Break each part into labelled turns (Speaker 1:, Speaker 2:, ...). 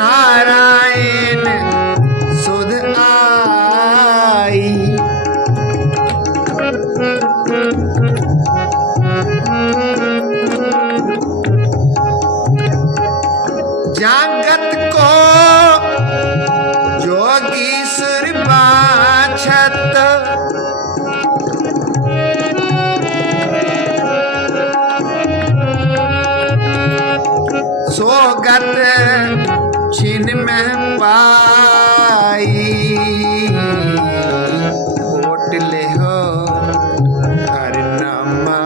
Speaker 1: ਨਾਰਾਇਣ ਸੁਧ ਆਈ। ਜਗਤ ਕੋ ਜੋਗੀ ਸੁਰ ਬਾਛਤ ਸੋਗਤ में पाई ले हो हर नमा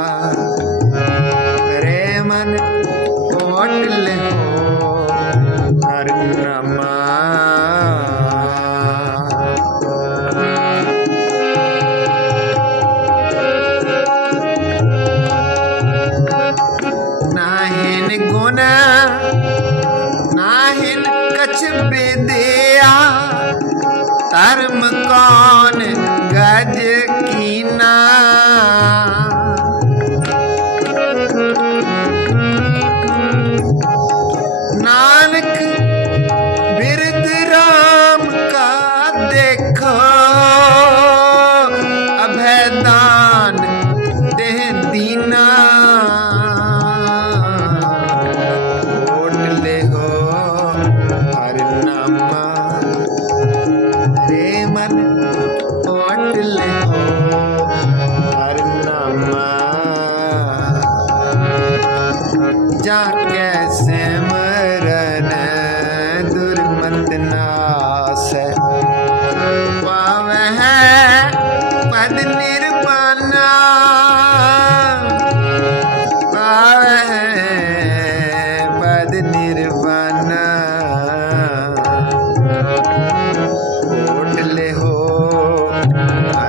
Speaker 1: रे मन ले guna, nahin. ਕਛ ਬੇਦਿਆ ਧਰਮ ਕੌਣ ਗਜ ਕੀਨਾ? ਨਾਨਕ ਬਿਰਦ ਰਾਮ ਕਾ ਦੇਖੋ। ਅਭੈ ਦਾਨ de manera